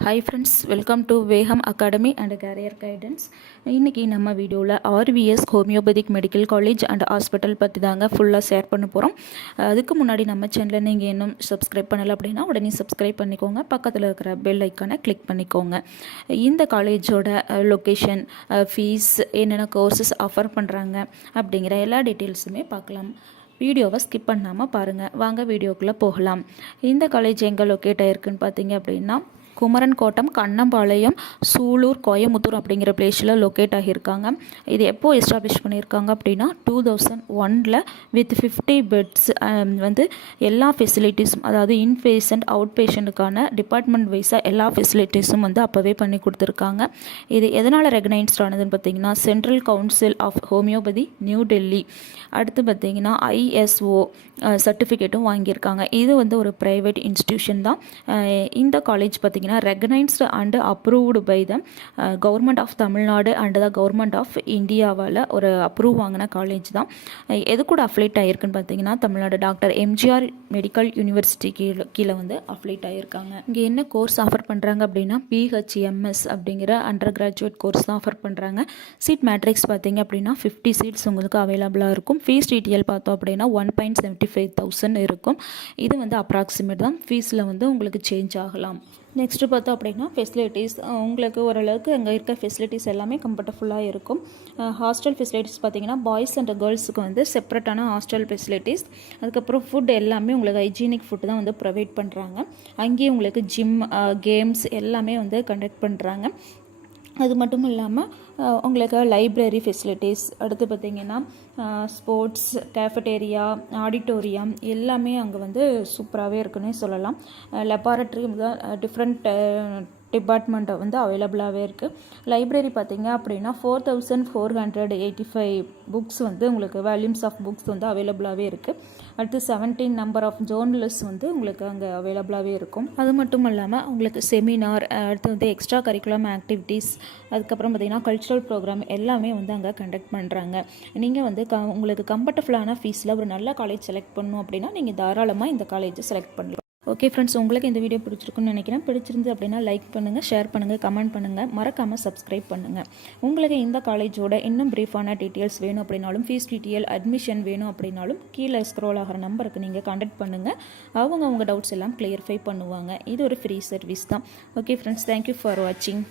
Hi friends, welcome to Veham Academy and Career Guidance. இன்னைக்கு நம்ம வீடியோவில் RVS homeopathic medical college and hospital பற்றி தாங்க ஃபுல்லாக ஷேர் பண்ண போகிறோம். அதுக்கு முன்னாடி நம்ம சேனலில் நீங்கள் இன்னும் சப்ஸ்கிரைப் பண்ணலை அப்படின்னா உடனே சப்ஸ்கிரைப் பண்ணிக்கோங்க. பக்கத்தில் இருக்கிற பெல் ஐக்கானை கிளிக் பண்ணிக்கோங்க. இந்த காலேஜோட லொக்கேஷன், ஃபீஸ், என்னென்ன கோர்சஸ் ஆஃபர் பண்ணுறாங்க அப்படிங்கிற எல்லா டீட்டெயில்ஸுமே பார்க்கலாம். வீடியோவை ஸ்கிப் பண்ணாமல் பாருங்கள். வாங்க வீடியோக்குள்ளே போகலாம். இந்த காலேஜ் எங்கே லொக்கேட் ஆகிருக்குன்னு பார்த்தீங்க அப்படின்னா குமரன் கோட்டம், கண்ணம்பாளையம், சூலூர், கோயமுத்தூர் அப்படிங்கிற பிளேஸில் லொக்கேட் ஆகியிருக்காங்க. இது எப்போ எஸ்டாப்ளிஷ் பண்ணியிருக்காங்க அப்படின்னா 2001 வித் 50 பெட்ஸ் வந்து எல்லா ஃபெசிலிட்டிஸும், அதாவது இன்பேஷண்ட் அவுட் பேஷண்ட்டுக்கான டிபார்ட்மெண்ட் வைஸாக எல்லா ஃபெசிலிட்டிஸும் வந்து அப்போவே பண்ணி கொடுத்துருக்காங்க. இது எதனால் ரெகனைஸ்ட் ஆனதுன்னு பார்த்தீங்கன்னா Central Council of Homoeopathy New Delhi, அடுத்து பார்த்தீங்கன்னா ISO சர்டிஃபிகேட்டும் வாங்கியிருக்காங்க. இது வந்து ஒரு ப்ரைவேட் இன்ஸ்டிடியூஷன் தான். இந்த காலேஜ் பார்த்திங்கன்னா recognised and approved by the government of Tamil Nadu and the government of இந்தியாவால் ஒரு அப்ரூவ் வாங்கின காலேஜ் தான். எது கூட அஃப்லேட் ஆகிருக்குன்னு பார்த்தீங்கன்னா Tamil Nadu doctor MGR medical university கீழே வந்து அஃப்லேட் ஆகியிருக்காங்க. இங்கே என்ன கோர்ஸ் ஆஃபர் பண்ணுறாங்க அப்படின்னா BHMS அப்படிங்கிற அண்டர் கிராஜுவேட் கோர்ஸ் தான் ஆஃபர் பண்ணுறாங்க. சீட் மேட்ரிக்ஸ் பார்த்திங்க அப்படின்னா 50 சீட்ஸ் உங்களுக்கு அவைலபிளாக இருக்கும். ஃபீஸ் டீட்டெயில் பார்த்தோம் அப்படின்னா 1,75,000 இருக்கும். இது வந்து அப்ராக்சிமேட் தான். ஃபீஸில் வந்து உங்களுக்கு சேஞ்ச் ஆகலாம். நெக்ஸ்ட்டு பார்த்தோம் அப்படின்னா ஃபெசிலிட்டிஸ், உங்களுக்கு ஓரளவுக்கு அங்கே இருக்க ஃபெசிலிட்டிஸ் எல்லாமே கம்ஃபர்டபுளாக இருக்கும். ஹாஸ்டல் ஃபெசிலிட்டிஸ் பார்த்திங்கன்னா பாய்ஸ் அண்ட் கேர்ள்ஸுக்கு வந்து செப்பரேட்டான ஹாஸ்டல் ஃபெசிலிட்டிஸ், அதுக்கப்புறம் ஃபுட் எல்லாமே உங்களுக்கு ஹைஜீனிக் ஃபுட்டு தான் வந்து ப்ரொவைட் பண்ணுறாங்க. அங்கேயே உங்களுக்கு ஜிம், கேம்ஸ் எல்லாமே வந்து கண்டக்ட் பண்ணுறாங்க. அது மட்டும் இல்லாமல் உங்களுக்கு லைப்ரரி ஃபெசிலிட்டிஸ், அடுத்து பார்த்திங்கன்னா ஸ்போர்ட்ஸ், கேஃபட்டேரியா, ஆடிட்டோரியம் எல்லாமே அங்கே வந்து சூப்பராகவே இருக்குன்னே சொல்லலாம். லெபார்ட்ரி டிஃப்ரெண்ட் டிபார்ட்மெண்ட்டை வந்து அவைலபிளாகவே இருக்குது. லைப்ரரி பார்த்திங்க அப்படின்னா 4,485 புக்ஸ் வந்து உங்களுக்கு வேல்யூம்ஸ் ஆஃப் புக்ஸ் வந்து அவைலபிளாகவே இருக்குது. அடுத்து 17 நம்பர் ஆஃப் ஜோர்னலிஸ்ட் வந்து உங்களுக்கு அங்கே அவைலபிளாகவே இருக்கும். அது மட்டும் இல்லாமல் உங்களுக்கு செமினார், அடுத்து வந்து எக்ஸ்ட்ரா கரிக்குலம் ஆக்டிவிட்டீஸ், அதுக்கப்புறம் பார்த்திங்கன்னா கல்ச்சுரல் ப்ரோக்ராம் எல்லாமே வந்து அங்கே கண்டக்ட் பண்ணுறாங்க. நீங்கள் வந்து உங்களுக்கு கம்ஃபர்டபுளான ஃபீஸில் ஒரு நல்ல காலேஜ் செலக்ட் பண்ணணும் அப்படின்னா நீங்கள் தாராளமாக இந்த காலேஜை செலக்ட் பண்ணலாம். ஓகே ஃப்ரெண்ட்ஸ், உங்களுக்கு இந்த வீடியோ பிடிச்சிருக்குன்னு நினைக்கிறேன். பிடிச்சிருந்து அப்படின்னா லைக் பண்ணுங்கள், ஷேர் பண்ணுங்கள், கமெண்ட் பண்ணுங்கள், மறக்காமல் சப்ஸ்கிரைப் பண்ணுங்கள். உங்களுக்கு இந்த காலேஜோட இன்னும் ப்ரீஃபான டீட்டெயில்ஸ் வேணும் அப்படின்னாலும், ஃபீஸ் டீட்டெயில், அட்மிஷன் வேணும் அப்படின்னாலும் கீழே ஸ்க்ரோல் ஆகிற நம்பருக்கு நீங்கள் கான்டாக்ட் பண்ணுங்கள். அவங்க டவுட்ஸ் எல்லாம் கிளியர்ஃபை பண்ணுவாங்க. இது ஒரு ஃப்ரீ சர்வீஸ் தான். ஓகே ஃப்ரெண்ட்ஸ், தேங்க்யூ ஃபார் வாட்சிங்.